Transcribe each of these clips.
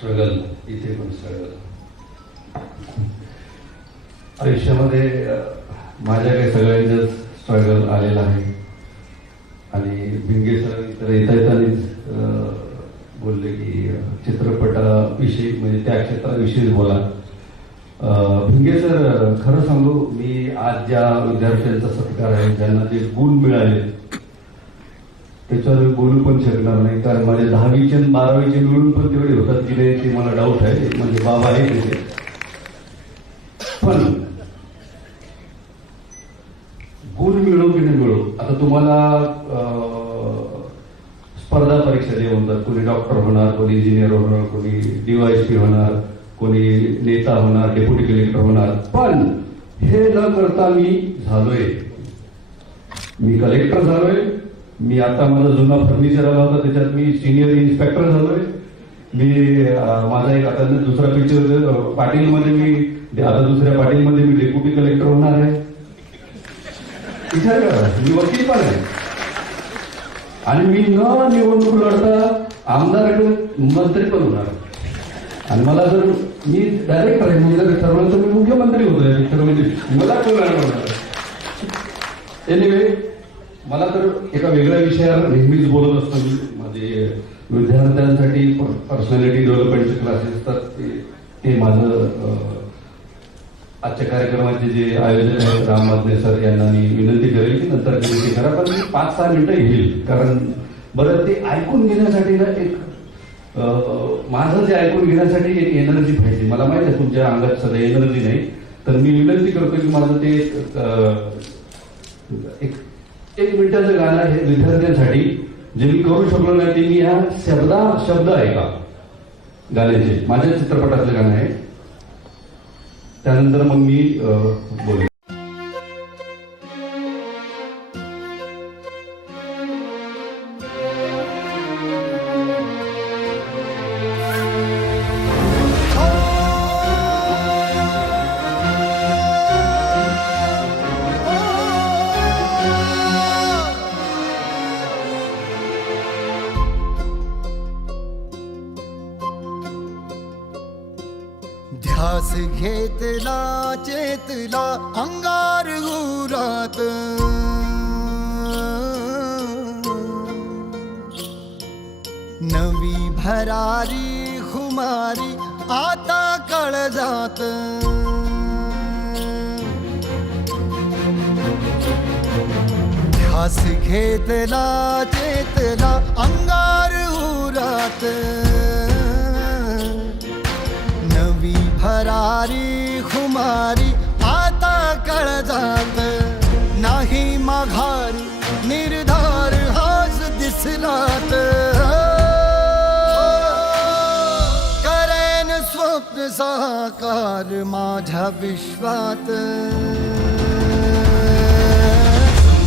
Struggle, इथे पण struggle. आयुष्यामध्ये माझ्या काही सगळ्यांचं स्ट्रगल आलेलं आहे. आणि भिंगे सर इतर येतानीच बोलले की चित्रपटाविषयी म्हणजे त्या क्षेत्राविषयीच बोला. भिंगे सर, खरं सांगू, मी आज ज्या विद्यार्थ्यांचा सत्कार आहे, ज्यांना जे गुण मिळाले त्याच्यावर बोलू पण शकणार नाही, कारण माझे 10वीचे आणि 12वीचे मिळून पण तेवढे होतात की नाही ते मला डाऊट आहे. म्हणजे बाबा आहे तिथे. पण गुण मिळो की नाही मिळो, आता तुम्हाला स्पर्धा परीक्षा जे म्हणतात, कोणी डॉक्टर होणार, कोणी इंजिनियर होणार, कोणी DYSP होणार, कोणी नेता होणार, डेप्युटी कलेक्टर होणार. पण हे न करता मी झालोय, मी कलेक्टर झालोय. मी आता माझा जुना फर्निचर आला होता त्याच्यात मी सिनियर इन्स्पेक्टर झालोय. मी माझा एक आता दुसरा पिक्चर पाटीलमध्ये मी आता दुसऱ्या पाटीलमध्ये मी डेप्युटी कलेक्टर होणार आहे. विचार करा, मी वकील पण आहे. आणि मी न निवडणूक लढता आमदार मंत्री पण होणार. आणि मला जर मी डायरेक्ट आहे म्हणजे जर ठरवलं तर मी मुख्यमंत्री होतोय पिक्चरमध्ये. मला कोण होणार. एनिवे, मला तर एका वेगळ्या विषयावर नेहमीच बोलत असतो मी. माझे विद्यार्थ्यांसाठी पर्सनॅलिटी डेव्हलपमेंटचे क्लासेस असतात, ते माझं आजच्या कार्यक्रमाचे जे आयोजक आहेत राम माधने सर यांना मी विनंती करेल की नंतर ते करा. पण मी 5-6 मिनिटं घेईल, कारण बरं ते ऐकून घेण्यासाठी ना एक माझं जे ऐकून घेण्यासाठी एक एनर्जी पाहिजे. मला माहिती आहे तुमच्या अंगात सध्या एनर्जी नाही, तर मी विनंती करतो की माझं ते एक मिनिटाचं गाणं हे विद्यार्थ्यांसाठी जे मी करू शकलो नाही ते मी ह्या शब्द ऐका गाण्याचे. माझ्या चित्रपटातलं गाणं आहे. त्यानंतर मग मी बोलेन. ध्यास घेतला चेतला अंगार उरात, नवी भरारी खुमारी आता काळजात. ध्यास घेतला चेतला अंगार उरात, नवी भरारी खुमारी आता काळजात. नाही माघारी निर्धार हाच दिसलात, करेन स्वप्न साकार माझ्या विश्वात.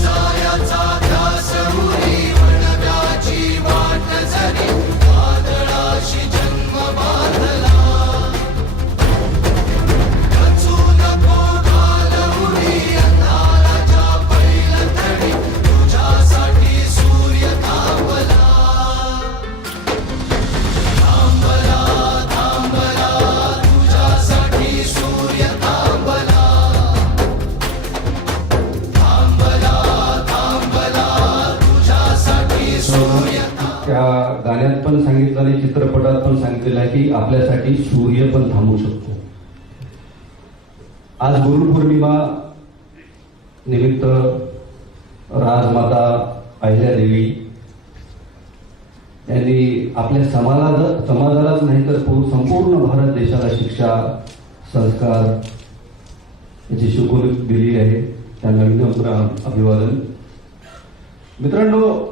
जायाचा ध्यास उरी वडव्याची वाट जरी वादळाशी जन्म बांधला. त्या गाण्यात पण सांगितलं आणि चित्रपटात पण सांगितलेलं आहे की आपल्यासाठी सूर्य पण थांबू शकतो. आज गुरुपौर्णिमा निमित्त राजमाता अहिल्यादेवी यांनी आपल्या समाजालाच नाही तर संपूर्ण भारत देशाला शिक्षा, संस्कार याची शिकवण दिली आहे. त्यांना विनम्र अभिवादन. मित्रांनो,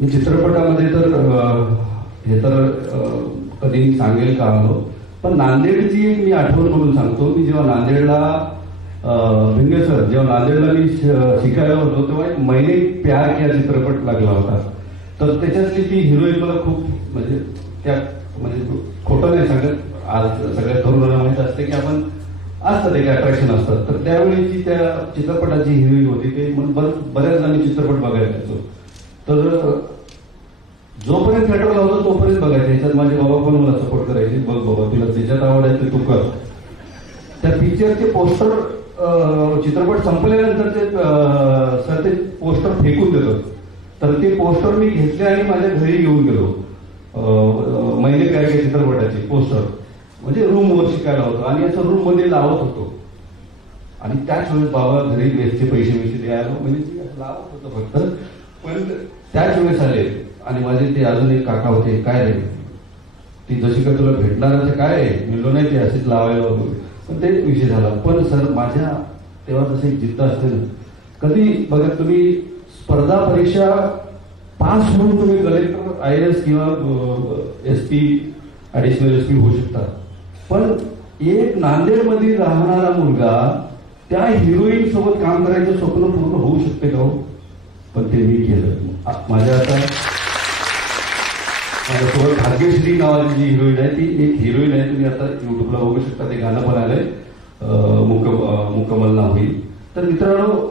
मी चित्रपटामध्ये तर हे तर कधी सांगेल का आलो, पण नांदेडची मी आठवण म्हणून सांगतो. मी जेव्हा नांदेडला भिंगे सर जेव्हा नांदेडला मी शिकायला होतो तेव्हा एक मैंने प्यार किया चित्रपट लागला होता. तर त्याच्यातली ती हिरोईन मला खूप म्हणजे त्या म्हणजे खोटं नाही सांगत, आज सगळ्या तरुणांना माहित असते की आपण असतात एक अट्रॅक्शन असतात. तर त्यावेळी त्या चित्रपटाची हिरोईन होती ते बऱ्याचदा मी चित्रपट बघायला यायचो. तर जोपर्यंत थिएटरला होतो तोपर्यंत बघायचे याच्यात माझे बाबा पण मला सपोर्ट करायचे, बघ बाबा तुला त्याच्यात आवड आहे ते तू कर. त्या पिक्चरचे पोस्टर चित्रपट संपल्यानंतर ते सर ते पोस्टर फेकून देतात. तर ते पोस्टर मी घेतले आणि माझ्या घरी घेऊन गेलो. महिने प्यार के चित्रपटाचे पोस्टर म्हणजे रूमवर शिकायला होतं आणि याचं रूम मध्ये लावत होतो. आणि त्याच वेळेस बाबा घरी बेसचे पैसे द्यायला म्हणजे ते लावत होतं फक्त. पण त्याच वेळेस आले आणि माझे ते अजून एक काका होते, काय रे ती जशी का तुला भेटणार ते काय मिळलो नाही, ते असेच लावायला. पण ते विषय झाला. पण सर माझ्या तेव्हा तसं एक जिद्द असते ना, कधी बघा तुम्ही स्पर्धा परीक्षा पास होऊन तुम्ही कलेक्टर, IAS किंवा SP, ऍडिशनल SP होऊ शकता. पण एक नांदेडमध्ये राहणारा मुलगा त्या हिरोईन सोबत काम करायचं स्वप्न पूर्ण होऊ शकते का हो? पण ते मी केलं. माझ्यासोबत भाग्यश्री नावाची जी हिरोईन आहे, ती एक हिरोईन आहे, तुम्ही आता युट्यूबला बघू शकता, ते गाणं पण आलंय, मुकम्मल ना होईल. तर मित्रांनो,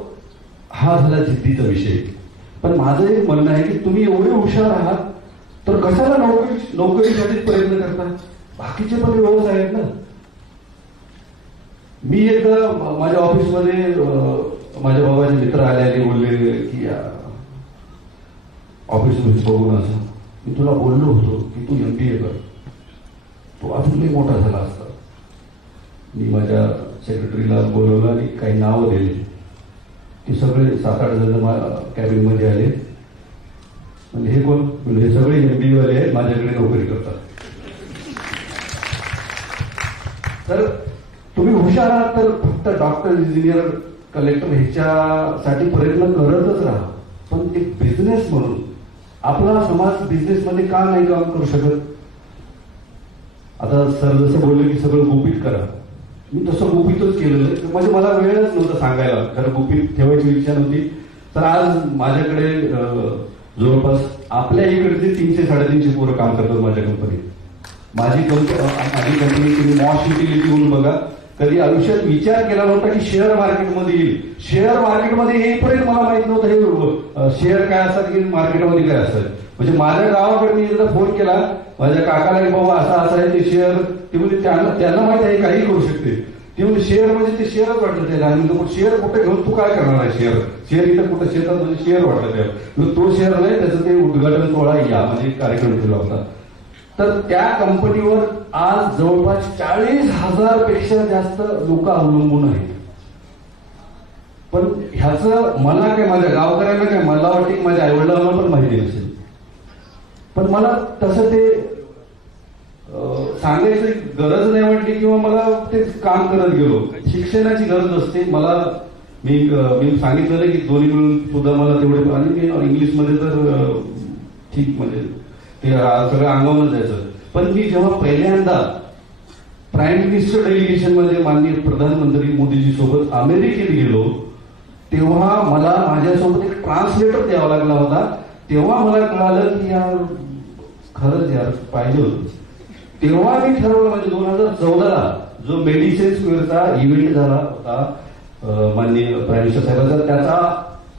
हा झाला जिद्दीचा विषय. पण माझं एक म्हणणं आहे की तुम्ही एवढे हुशार आहात तर कशाला नोकरीसाठीच प्रयत्न करता? बाकीचे पण व्यवसाय आहेत ना. मी एकदा माझ्या ऑफिसमध्ये माझ्या बाबाचे मित्र आले बोलले की ऑफिस बघून असं, मी तुला बोललो होतो की तू MBA कर, तो अजूनही मोठा झाला असता. मी माझ्या सेक्रेटरीला बोलवलं आणि काही नावं दिली. ते सगळे 7-8 जण कॅबिन मध्ये आले. म्हणजे हे कोण? म्हणजे हे सगळे MBA वाले आहेत, माझ्याकडे नोकरी करतात. तर तुम्ही हुशार आहात तर फक्त डॉक्टर, इंजिनियर, कलेक्टर ह्याच्यासाठी प्रयत्न करतच राहा. पण एक बिझनेस म्हणून आपला समाज बिझनेस मध्ये का नाही काम करू शकत? आता सर जसं बोलले की सगळं गुपित करा, मी तसं गुपितच केलेलं. म्हणजे मला वेळच नव्हता सांगायला, कारण गुपित ठेवायची इच्छा नव्हती. तर आज माझ्याकडे जवळपास आपल्या इकडचे 300-350 पोरं काम करतात माझ्या कंपनीत. माझी कंपनी तुम्ही मॉश युटिलिटी म्हणून बघा. कधी आयुष्यात विचार केला नव्हता की शेअर मार्केटमध्ये येईल. शेअर मार्केटमध्ये येईपर्यंत मला माहित नव्हतं हे शेअर काय असतात की मार्केटमध्ये काय असतात. म्हणजे माझ्या गावाकडे मी एकदा फोन केला माझ्या काकाला की बाबा असं आहे ते शेअर. ते म्हणजे त्यांना माहिती आहे काही करू शकते. ते म्हणजे शेअर म्हणजे ते शेअरच वाटलं त्याला. आणि शेअर कुठे घेऊन तू काय करणार आहे? शेअर इथं कुठं शेतात म्हणजे शेअर वाटलं त्याला. तो शेअर नाही, त्याचं ते उद्घाटन सोहळा या म्हणजे कार्यक्रम ठेवला होता. तर त्या कंपनीवर आज जवळपास 40,000 पेक्षा जास्त लोक अवलंबून आहेत. पण ह्याचं मला काय, माझ्या गावकऱ्यांना काय, मला वाटतं की माझ्या आईवडिलांना पण माहिती नसेल. पण मला तसं ते सांगायची गरज नाही वाटली किंवा मला ते काम करत गेलो. शिक्षणाची गरज असते मला. मी सांगितलं की दोन्ही मिळून सुद्धा मला तेवढे, आणि मी इंग्लिशमध्ये तर ठीक म्हणजे ते सगळं अंगावून जायचं. पण मी जेव्हा पहिल्यांदा प्राईम मिनिस्टर डेलिगेशन मध्ये माननीय प्रधानमंत्री मोदीजी सोबत अमेरिकेत गेलो, तेव्हा मला माझ्यासोबत एक ट्रान्सलेटर द्यावा लागला होता. तेव्हा मला कळालं की यार खरंच यार पाहिजे होतं. तेव्हा मी ठरवलं, म्हणजे 2014ला जो मेडिसिन स्क्वेअरचा इव्हेंट झाला होता माननीय प्राईम मिनिस्टर साहेबांचा, त्याचा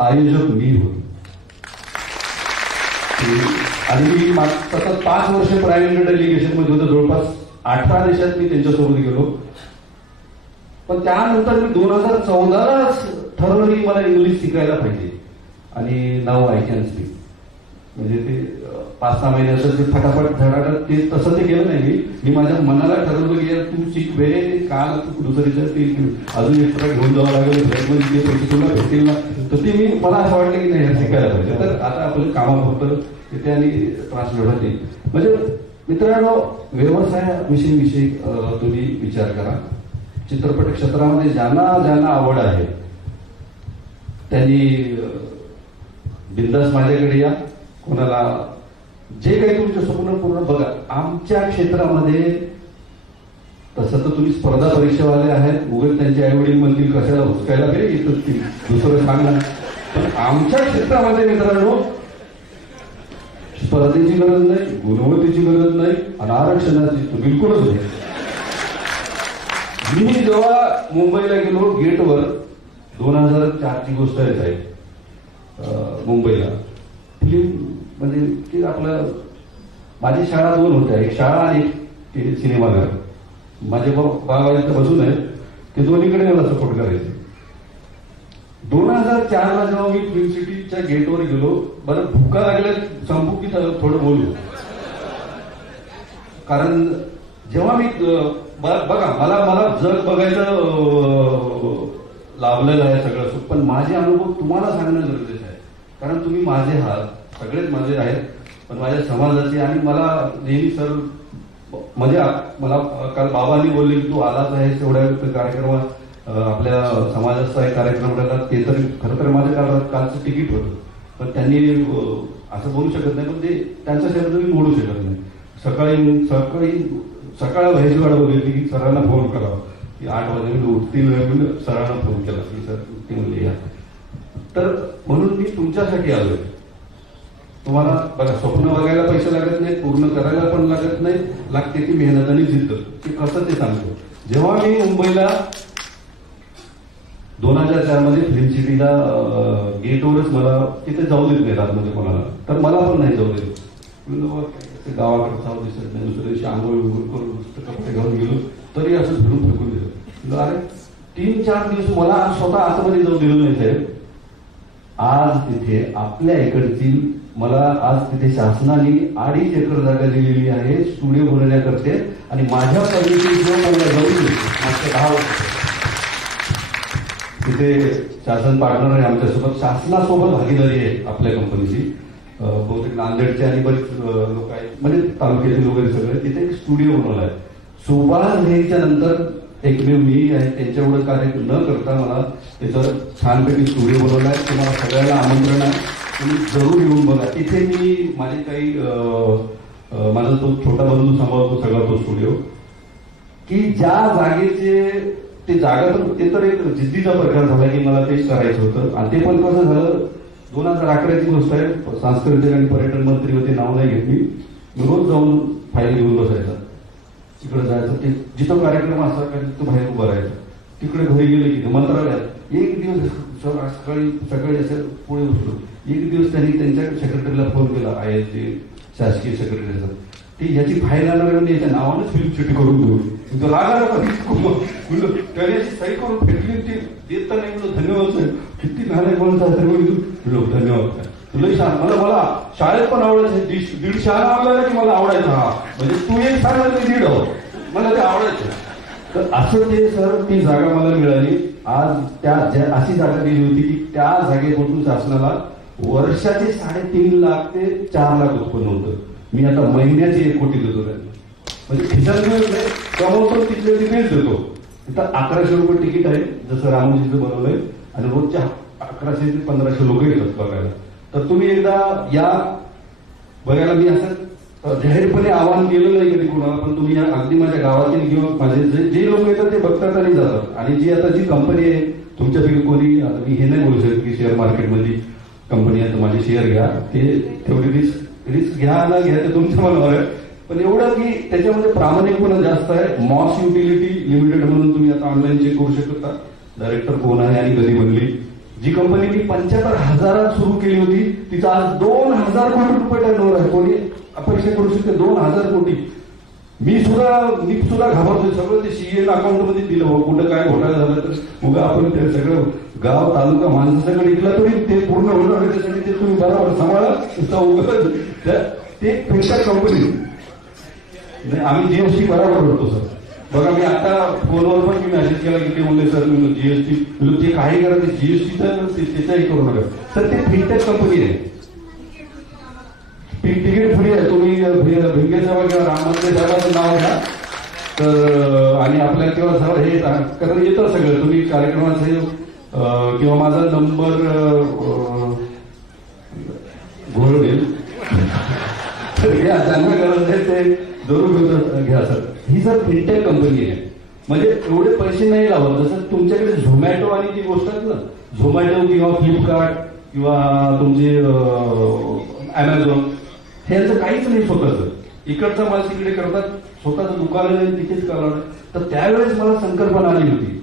आयोजक मी होतो. आणि मी सतत 5 वर्ष प्राईम मिनिस्टर डेलिगेशन मध्ये होतो. जवळपास 18 देशात मी त्यांच्यासोबत गेलो. पण त्यानंतर मी 2014ला ठरवलं की मला इंग्लिश शिकायला पाहिजे. आणि नाव आय कॅन स्पीक. म्हणजे ते 5-6 महिन्याचं ते फटाफट धडाडत ते तसं ते केलं नाही. मी माझ्या मनाला ठरवलं की तू शिक वेळे काल तू दुसरीचं ते अजून एक्स्ट्रा घेऊन जावं लागेल, फ्लाईटमध्ये जे पैसे तुला भेटतील ना, तर ते मी मला असं वाटलं की नाही शिकायला पाहिजे. तर आता आपलं कामापुरतं तिथे आणि ट्रान्सलेट होते. म्हणजे मित्रांनो, व्यवसायाविषयी तुम्ही विचार करा. चित्रपट क्षेत्रामध्ये ज्यांना आवड आहे त्यांनी बिंदास माझ्याकडे या. कोणाला जे काही तुमचे स्वप्न पूर्ण बघा. आमच्या क्षेत्रामध्ये तसं तर तुम्ही स्पर्धा परीक्षावाले आहेत, उगाच त्यांचे आई वडील म्हणतील कशाला हुसकायला गेले इथं दुसरं सांगणार. पण आमच्या क्षेत्रामध्ये मित्रांनो स्पर्धेची गरज नाही, गुणवत्तेची गरज नाही आणि आरक्षणाची बिलकुलच नाही. मी जेव्हा मुंबईला गेलो गेटवर 2004ची गोष्ट आहे साहेब, मुंबईला फिल्म म्हणजे ते आपलं माझी शाळा 2 होत्या, एक शाळा आणि एक सिनेमाघर. माझे बाबा इथं बसून आहे, ते दोन्हीकडे मला सपोर्ट करायचे. 2004ला जेव्हा मी फिल्म सिटीच्या गेटवर गेलो, बरं भुका लागल्या संपू की थोडं बोलू, कारण जेव्हा मी बघा मला जग बघायचं लाभलेलं आहे सगळं सुख, पण माझे अनुभव तुम्हाला सांगणं गरजेचं आहे. कारण तुम्ही माझे आहात, सगळेच माझे आहेत, पण माझ्या समाजाचे. आणि मला नेहमी सर म्हणजे मला काल बाबांनी बोलले की तू आलाच आहेस तेवढ्या कार्यक्रमात, आपल्या समाजाचा एक कार्यक्रम होता, ते तर खरं तर माझ्या कालचं तिकीट होतं, पण त्यांनी असं बोलू शकत नाही, पण ते त्यांचा शब्द मी मोडू शकत नाही. सकाळ व्हायची वाट बघितली की सरांना फोन करावा की 8 वाजता उठतील, सरांना फोन केला की सर ते म्हणले या. तर म्हणून मी तुमच्यासाठी आलोय. तुम्हाला बघा स्वप्न बघायला पैसे लागत नाही, पूर्ण करायला पण लागत नाही, लागते ती मेहनत आणि जिद्द. ते कसं ते सांगतो. जेव्हा मी मुंबईला 2004 मध्ये फिल्म सिटीला गेटवरच मला तिथे जाऊ देत नाही आतमध्ये कोणाला, तर मला पण नाही जाऊ देत. गावाकडे जाऊ दिसत नाही, दुसऱ्या दिवशी आंघोळ करून कपडे घालून गेलो तरी असं फिरून फेकून दिलं. अरे 3-4 दिवस मला स्वतः आतमध्ये जाऊ दिलं नाही साहेब. आज तिथे आपल्या इकडची मला आज तिथे शासनाने 2.5 एकर जागा दिलेली आहे स्टुडिओ बनवण्याकरते, आणि माझ्या परमिशन मला जाऊन मागच्या 10 वर्ष तिथे शासन पार्टनर आहे आमच्यासोबत, शासनासोबत भागीदारी आहे आपल्या कंपनीची. बहुतेक नांदेडचे आणि बरेच लोक आहेत, म्हणजे तालुक्यातील वगैरे सगळे. तिथे एक स्टुडिओ बनवला आहे. सुभाष घ्यायच्या नंतर एकमेव मी आहे, त्यांच्या एवढं कार्य न करता मला त्याचं छानपैकी स्टुडिओ बनवला आहे. तुम्हाला सगळ्यांना आमंत्रण आहे, तुम्ही जरूर येऊन बघा. तिथे मी माझे काही माझा तो छोटा बंधू सांभाळतो सगळा तो स्टुडिओ, की ज्या जागेचे ते जागा तर ते तर एक जिद्दीचा प्रकार झाला की मला ते करायचं होतं. आणि ते पण कसं झालं, 2011ची गोष्ट आहे. सांस्कृतिक आणि पर्यटन मंत्री होते, नाव नाही घेत मी रोज जाऊन फाईल घेऊन बसायचा, तिकडे जायचं. ते जिथं कार्यक्रम असा का तिथं बाहेर उभं राहायचं. तिकडे घरी गेले की मंत्रालयात एक दिवस सकाळी असं पुढे बसलो. एक दिवस त्यांनी त्यांच्या सेक्रेटरीला फोन केला, ISG शासकीय सेक्रेटरीचा, ती याची फाईल आणणार म्हणजे याच्या नावानंच फिल्म सिटी करून देऊ. तो रागा त्याने सही करून फेकली, ती देत नाही म्हणून धन्यवाद साहेब, किती घाणे बोलतात धन्यवाद. तुलाही सांग, मला शाळेत पण आवडायचं, 150 आणला की मला आवडायचं. हा म्हणजे तू एक सांग मी 1.5 मला ते आवडायचं. तर असं ते सर ती जागा मला मिळाली. आज त्या अशी जागा दिली होती की त्या जागेपासून शासनाला वर्षाचे 3.5 लाख ते 4 लाख उत्पन्न होतं. मी आता महिन्याचे 1 कोटी देतो त्यांना, म्हणजे खिशात कमवतो तिथले तिथेच देतो. इथं 1100 रुपये तिकीट आहे, जसं रामोजीचं बनवलंय, आणि रोजच्या 1100 ते 1500 लोक येतात बघायला. तर तुम्ही एकदा या बघायला. मी असं जाहीरपणे आवाहन केलेलं नाही कधी कोणाला, पण तुम्ही अगदी माझ्या गावातील किंवा माझे जे लोक येतात ते बघतात आणि जातात. आणि जी आता जी कंपनी आहे तुमच्यापैकी कोणी, आता मी हे नाही बोलू शकत की शेअर मार्केटमध्ये कंपनी आहे तर माझे शेअर घ्या, ते तेवढी रिस्क घ्या ना घ्या ते तुमच्या मनावर आहे. पण एवढं की त्याच्यामध्ये प्रामाणिकपणा जास्त आहे. मॉस युटिलिटी लिमिटेड म्हणून तुम्ही आता ऑनलाईन चेक करू शकता डायरेक्टर कोण आहे आणि कधी बनली. जी कंपनी मी 75,000 सुरू केली होती, तिचा आज 2,000 कोटी रुपये टर्नओव्हर आहे. कोणी अपेक्षा करू शकते 2,000 कोटी. मी सुद्धा घाबरतोय. सगळं ते CA अकाउंट मध्ये दिलं, हो कुठं काय घोटाळा झाला तर उगा आपण ते सगळं गाव तालुका माणसं सगळं ऐकलं तरी ते पूर्ण होणार, त्यासाठी ते तुम्ही बरोबर सांभाळा. ते फिल्टर कंपनी नाही, आम्ही GST बरोबर करतो सर. बघा मी आता फोनवर पण मी मेसेज केला की ते म्हणले सर GST ते काही करा, ते GSTचं त्याच्याही करू नका सर. ते फिल्टर कंपनी आहे, तिकीट फ्री आहे. तुम्ही भिंगे साहेब किंवा राममंदिर साहेबांचं नाव घ्या तर, आणि आपल्या किंवा सर हे कारण येतं सगळं. तुम्ही कार्यक्रमाचे किंवा माझा नंबर घोळवेल तर घ्या, त्यांना गरज आहे ते जरूर घ्या सर. ही सर फिनटेक कंपनी आहे, म्हणजे एवढे पैसे नाही लावत. जसं तुमच्याकडे झोमॅटो आणि जी गोष्ट आहे ना, झोमॅटो किंवा फ्लिपकार्ट किंवा तुमचे अमेझॉन, ह्यांचं काहीच नाही स्वतःचं. इकडचा माल तिकडे करतात, स्वतःचं दुकान आहे तिथेच करणार. तर त्यावेळेस मला संकल्पना आली होती,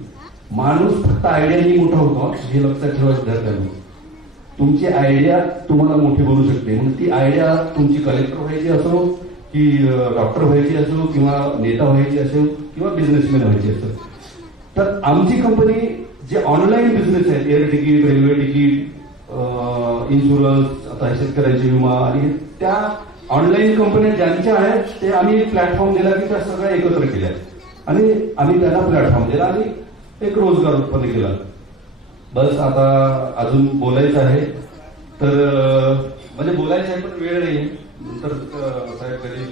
माणूस फक्त आयडियानी मोठा होतो हे लक्षात ठेवा विद्यार्थ्यांनी. तुमची आयडिया तुम्हाला मोठी बनवू शकते. म्हणून ती आयडिया तुमची कलेक्टर व्हायची असो की डॉक्टर व्हायची असो किंवा नेता व्हायची असो किंवा बिझनेसमॅन व्हायची असो, तर आमची कंपनी जे ऑनलाईन बिझनेस आहेत, air ticket, railway ticket, insurance, आता शेतकऱ्यांची विमा आणि त्या ऑनलाईन कंपन्या ज्यांच्या आहेत ते आम्ही एक प्लॅटफॉर्म दिला की त्या सगळ्या एकत्र केल्या आणि आम्ही त्यांना प्लॅटफॉर्म दिला आणि एक रोजगार उत्पन्न केला. बस आता अजून बोलायचं आहे, तर म्हणजे बोलायचं आहे पण वेळ नाही, नंतर साहेब कधी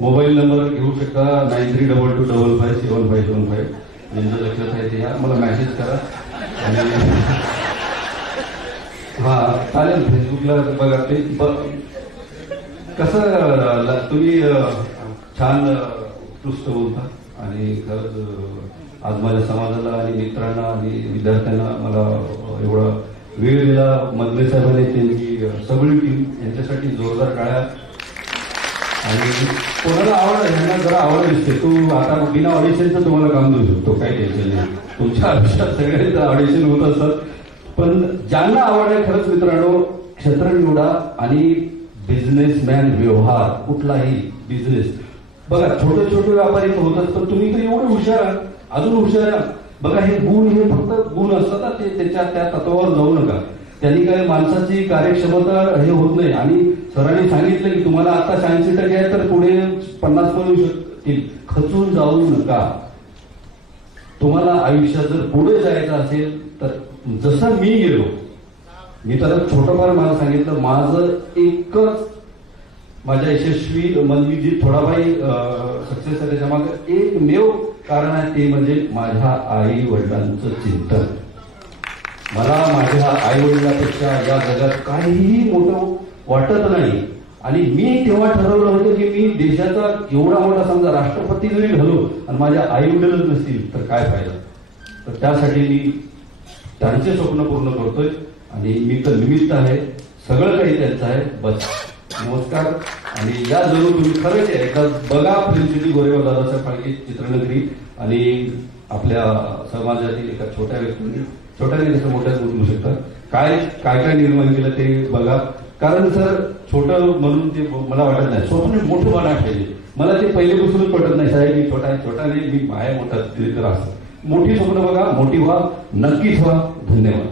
मोबाईल नंबर घेऊ शकता 9322257575. ज्यांचं लक्षात आहे ते या मला मेसेज करा आणि हा चालेल. फेसबुकला बघा ते कसं तुम्ही छान उत्कृष्ट बोलता आणि खरंच आज माझ्या समाजाला आणि मित्रांना आणि विद्यार्थ्यांना मला एवढा वेळ दिला. मधले साहेबांनी त्यांची सगळी टीम यांच्यासाठी जोरदार टाळ्या. आणि कोणाला आवड आहे, ह्यांना जरा आवड दिसते, तू आता बिना ऑडिशनचं तुम्हाला काम देऊ शकतो, काही टेन्शन नाही. तुमच्या आयुष्यात सगळ्यांचं ऑडिशन होत असतात, पण ज्यांना आवड आहे खरंच मित्रांनो क्षेत्र निवडा. आणि बिझनेसमॅन व्यवहार कुठलाही बिझनेस बघा, छोटे छोटे व्यापारी होतात पण तुम्ही तर एवढे हुशार आहात, अजून हुशार आहात. बघा हे गुण, हे फक्त गुण असतात ना, ते त्याच्या त्या तत्वावर जाऊ नका. त्यांनी काय माणसाची कार्यक्षमता हे होत नाही. आणि सरांनी सांगितलं की तुम्हाला आता 86% आहे तर पुढे 50 पण येऊ शकतील. खचून जाऊ नका. तुम्हाला आयुष्यात जर पुढे जायचं असेल तर जसं मी गेलो, मी तर छोटंफार मला सांगितलं, माझं एकच माझ्या यशस्वी म्हणजे जी थोडाफारी सक्सेस आहे त्याच्या मागे एकमेव कारण आहे, ते म्हणजे माझ्या आई वडिलांचं चिंतन. मला माझ्या आई वडिलांपेक्षा या जगात काहीही मोठं वाटत नाही. आणि मी तेव्हा ठरवलं होतं की मी देशाचा एवढा मोठा समजा राष्ट्रपती जरी झालो आणि माझ्या आई वडीलच नसतील तर काय फायदा. तर त्यासाठी मी त्यांचे स्वप्न पूर्ण करतोय आणि मी तर निमित्त आहे, सगळं काही त्यांचं आहे. बस नमस्कार. आणि या जरूर तुम्ही खरंच आहे एकदा बघा फिल्म सिटी गोरेगाव दादासाहेब फाळके चित्रनगरी आणि आपल्या समाजातील एका छोट्या व्यक्तीने, छोट्याने जसं मोठ्याच बोलू शकतात, काय काय काय निर्माण केलं ते बघा. कारण सर छोटं म्हणून ते मला वाटत नाही, स्वप्न मोठं बनायला पाहिजे. मला ते पहिलेपासूनच पटत नाही साहेब, मी छोटा नाही, मी आहे मोठा तर असं. मोठी स्वप्न बघा, मोठी व्हा, नक्कीच व्हा. धन्यवाद.